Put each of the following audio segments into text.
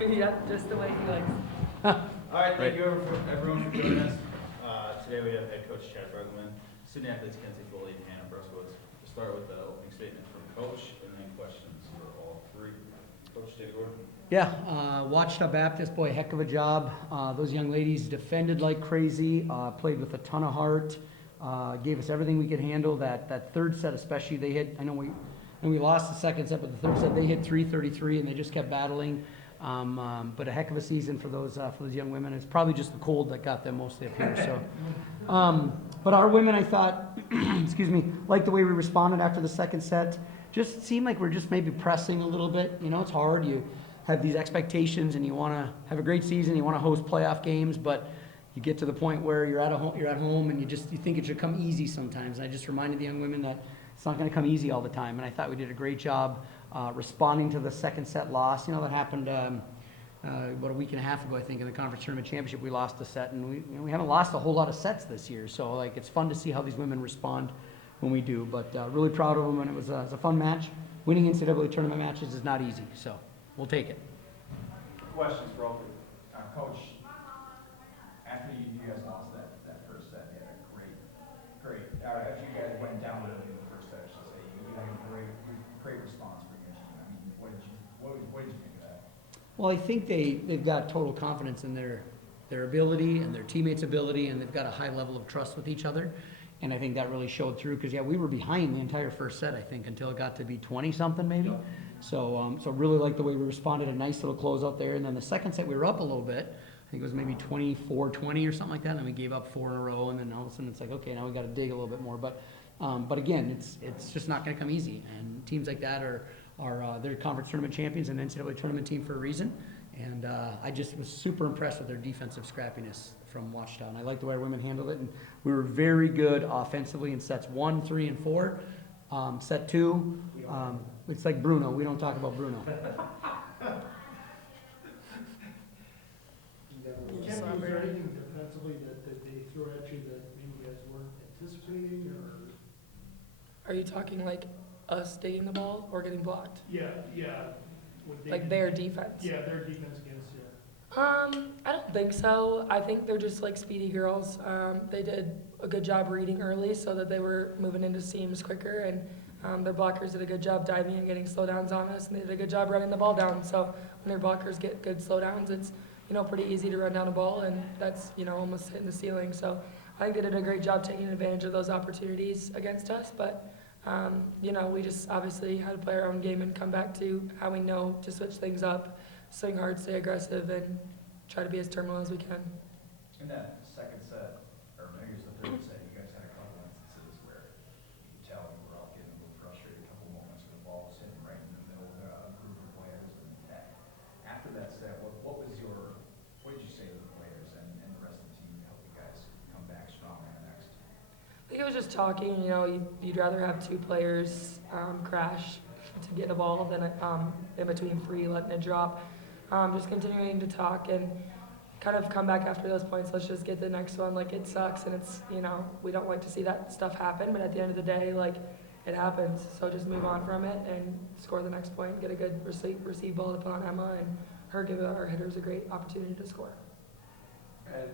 Yeah, just the way he likes. All right, thank you everyone for joining us. Today we have head coach Chad Bergman, student athletes Kenzie Foley, and Hannah Bruskowitz. We'll start with the opening statement from coach and then questions for all three. Coach, take it over. Yeah, Watchdog Baptist, boy, heck of a job. Those young ladies defended like crazy, played with a ton of heart, gave us everything we could handle. That third set especially, they hit, I know we lost the second set, but the third set they hit 333 and they just kept battling. But a heck of a season for those young women. It's probably just the cold that got them mostly up here. So, but our women, I thought, excuse me, liked the way we responded after the second set. Just seemed like we're just maybe pressing a little bit. You know, it's hard. You have these expectations and you want to have a great season. You want to host playoff games, but you get to the point where you're at home and you think it should come easy sometimes. And I just reminded the young women that it's not going to come easy all the time. And I thought we did a great job responding to the second set loss. You know, that happened about a week and a half ago, I think, in the conference tournament championship. We lost a set, and we haven't lost a whole lot of sets this year. So, like, it's fun to see how these women respond when we do. But really proud of them, and it was a fun match. Winning NCAA tournament matches is not easy, so we'll take it. Questions for all three. Coach, after you guys lost that first set, you had a great, after you guys went down in the first set, I should say, you had a great response from your team. I mean, what did you think of that? Well, I think they've got total confidence in their ability and their teammates' ability, and they've got a high level of trust with each other. And I think that really showed through because, yeah, we were behind the entire first set, I think, until it got to be 20-something maybe. Yep. So really liked the way we responded, a nice little closeout there. And then the second set, we were up a little bit. I think it was maybe 24-20 or something like that. And then we gave up 4 in a row. And then all of a sudden it's like, okay, now we got to dig a little bit more. But again, it's just not going to come easy. And teams like that are they're conference tournament champions and NCAA tournament team for a reason. And I just was super impressed with their defensive scrappiness from Watchtown. I like the way our women handled it. And we were very good offensively in sets 1, 3, and 4. Set 2, it's like Bruno. We don't talk about Bruno. Was there anything defensively that they threw at you that maybe you guys weren't anticipating, or? Are you talking like us taking the ball or getting blocked? Yeah. Like their defense? Yeah, their defense against you. I don't think so. I think they're just like speedy girls. They did a good job reading early so that they were moving into seams quicker, and their blockers did a good job diving and getting slowdowns on us, and they did a good job running the ball down. So when their blockers get good slowdowns, it's pretty easy to run down a ball, and that's almost hitting the ceiling. So I think they did a great job taking advantage of those opportunities against us, but we just obviously had to play our own game and come back to how we know to switch things up, swing hard, stay aggressive, and try to be as terminal as we can. In that second set, or maybe it was the third set, you guys had a couple instances where you could tell you were all getting a little frustrated, a couple moments where the ball was hitting right in the middle of a group of players. And after that set, what did you say to the players and the rest of the team to help you guys come back strong in the next? I think it was just talking. You'd rather have 2 players crash to get a ball than in between 3 letting it drop. Just continuing to talk and kind of come back after those points. Let's just get the next one. Like, it sucks, and it's we don't like to see that stuff happen, but at the end of the day, like, it happens. So just move on from it and score the next point. Get a good receive ball to put on Emma, and her give our hitters a great opportunity to score. And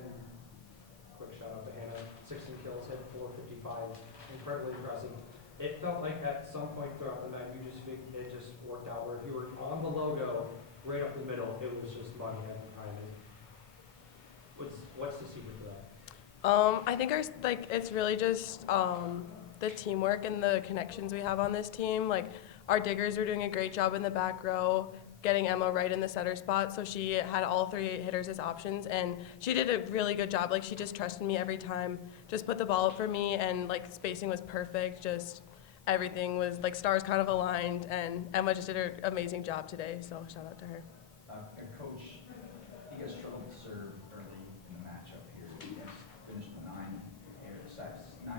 quick shout out to Hannah, 16 kills, hit 455, incredibly impressive. It felt like at some point throughout the night, it just worked out where if you were on the logo, right up the middle, it was just money every time. What's the secret to that? I think it's really just the teamwork and the connections we have on this team. Like, our diggers are doing a great job in the back row, getting Emma right in the setter spot. So she had all 3 hitters as options, and she did a really good job. Like, she just trusted me every time, just put the ball up for me, and like spacing was perfect. Just everything was like stars kind of aligned, and Emma just did an amazing job today. So shout out to her. And Coach, you guys struggled to serve early in the matchup here. You guys finished with 9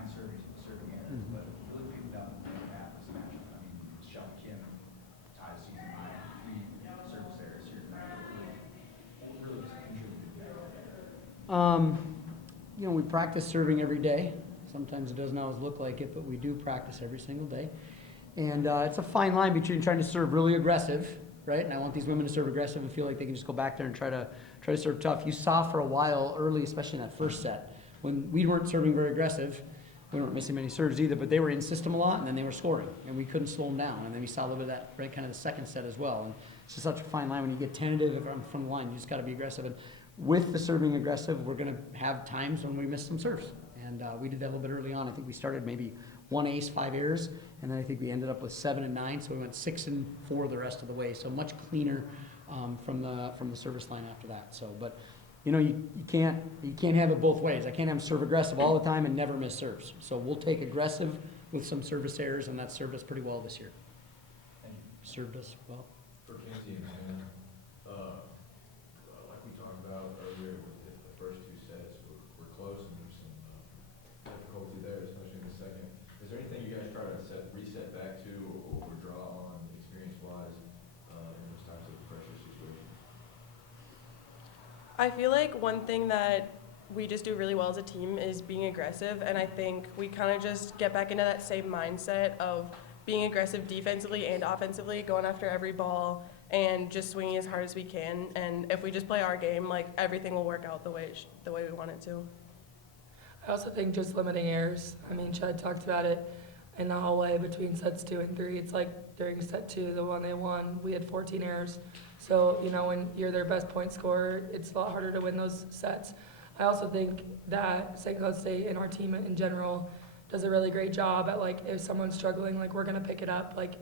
serves with serving errors, but really people down the path this matchup. I mean, Shelby Kim ties season high, 3 service errors here tonight. Really contributed there. We practice serving every day. Sometimes it doesn't always look like it, but we do practice every single day. And it's a fine line between trying to serve really aggressive right? And I want these women to serve aggressive and feel like they can just go back there and try to serve tough. You saw for a while early, especially in that first set, when we weren't serving very aggressive, we weren't missing many serves either, but they were in system a lot, and then they were scoring, and we couldn't slow them down. And then we saw a little bit of that, right, kind of the second set as well. And it's just such a fine line when you get tentative from the line. You just got to be aggressive. And with the serving aggressive, we're going to have times when we miss some serves. And we did that a little bit early on. I think we started maybe 1 ace, 5 errors, and then I think we ended up with 7 and 9, so we went 6 and 4 the rest of the way. So much cleaner from the service line after that. So, but you know, you can't have it both ways. I can't have them serve aggressive all the time and never miss serves. So we'll take aggressive with some service errors, and that served us pretty well this year. Thank you. Served us well. For Kinsey and Hannah, like we talked about earlier, the first 2 sets were close and there's some difficulty there, especially in the second. Is there anything you guys try to reset back to or draw on experience-wise in those types of pressure situations? I feel like one thing that we just do really well as a team is being aggressive, and I think we kind of just get back into that same mindset of being aggressive defensively and offensively, going after every ball and just swinging as hard as we can. And if we just play our game, like, everything will work out the way we want it to. I also think just limiting errors. I mean, Chad talked about it in the hallway between sets 2 and 3. It's like during set 2, the one they won, we had 14 errors. So, you know, when you're their best point scorer, it's a lot harder to win those sets. I also think that St. Cloud State and our team in general does a really great job at, like, if someone's struggling, like, we're going to pick it up. Like,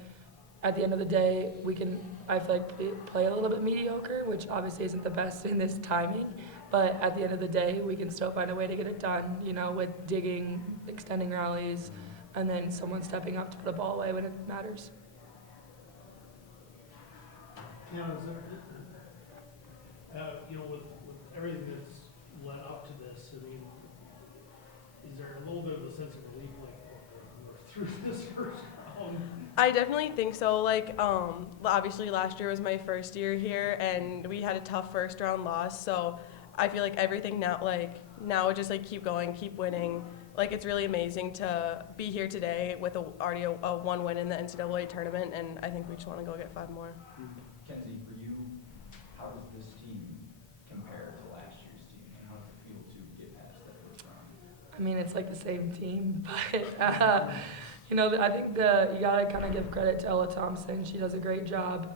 at the end of the day, we can, I feel like, play a little bit mediocre, which obviously isn't the best in this timing. But at the end of the day, we can still find a way to get it done, you know, with digging, extending rallies, and then someone stepping up to put the ball away when it matters. You know, is there, you know, with everything that's led up to this, I mean, is there a little bit of a sense of relief, like, we're through this first round? I definitely think so. Like, obviously last year was my first year here, and we had a tough first round loss. So I feel like everything now, now it just, like, keep going, keep winning. Like, it's really amazing to be here today with already a 1 win in the NCAA tournament, and I think we just want to go get 5 more. Kenzie, for you, how does this team compare to last year's team, and how does it feel to get past that first round? I mean, it's like the same team, but, you know, I think you got to kind of give credit to Ella Thompson. She does a great job.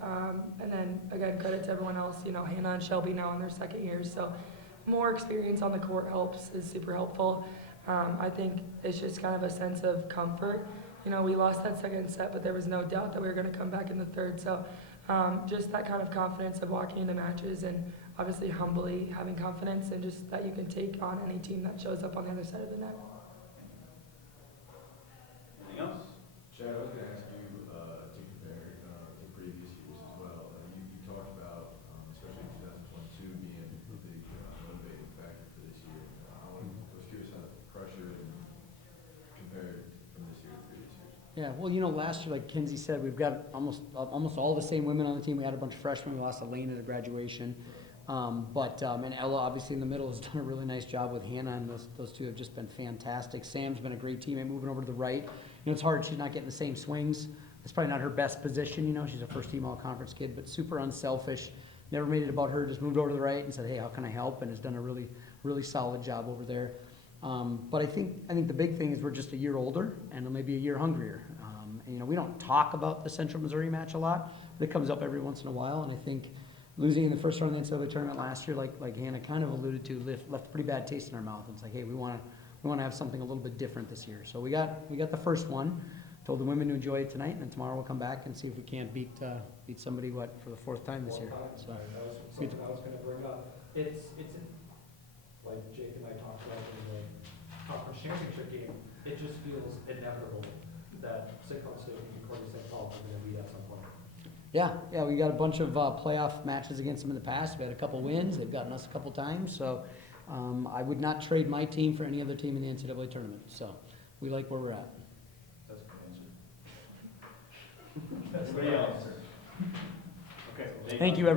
And then, again, credit to everyone else. You know, Hannah and Shelby now in their second years. So more experience on the court is super helpful. I think it's just kind of a sense of comfort. You know, we lost that second set, but there was no doubt that we were going to come back in the third. So just that kind of confidence of walking into matches and obviously humbly having confidence and just that you can take on any team that shows up on the other side of the net. Anything else? Chad, I was going to ask you to compare to previous years as well. You talked about, especially 2022, being a big motivating factor for this year. I was curious how the pressure compared from this year to previous years. Yeah, well, you know, last year, like Kinsey said, we've got almost all the same women on the team. We had a bunch of freshmen. We lost Elaine at a graduation. And Ella, obviously, in the middle, has done a really nice job with Hannah, and those two have just been fantastic. Sam's been a great teammate moving over to the right. You know, it's hard. She's not getting the same swings. It's probably not her best position, you know. She's a first-team all-conference kid, but super unselfish. Never made it about her. Just moved over to the right and said, hey, how can I help? And has done a really, really solid job over there. But I think the big thing is we're just a year older and maybe a year hungrier. And, you know, we don't talk about the Central Missouri match a lot. It comes up every once in a while, and I think losing in the first round of the NCAA tournament last year, like Hannah kind of alluded to, left a pretty bad taste in our mouth. It's like, hey, we want to have something a little bit different this year. So we got the first one. Told the women to enjoy it tonight, and then tomorrow we'll come back and see if we can't beat somebody for the 4th time this year. So That was something I was gonna bring up. It's like Jake and I talked about in the conference championship game, it just feels inevitable that St. Cloud State and Concordia St. Paul are gonna beat at some point. Yeah, we got a bunch of playoff matches against them in the past. We had a couple wins. They've gotten us a couple times. So I would not trade my team for any other team in the NCAA tournament. So we like where we're at. That's a good answer. Anybody else? Okay. Thank you, everybody.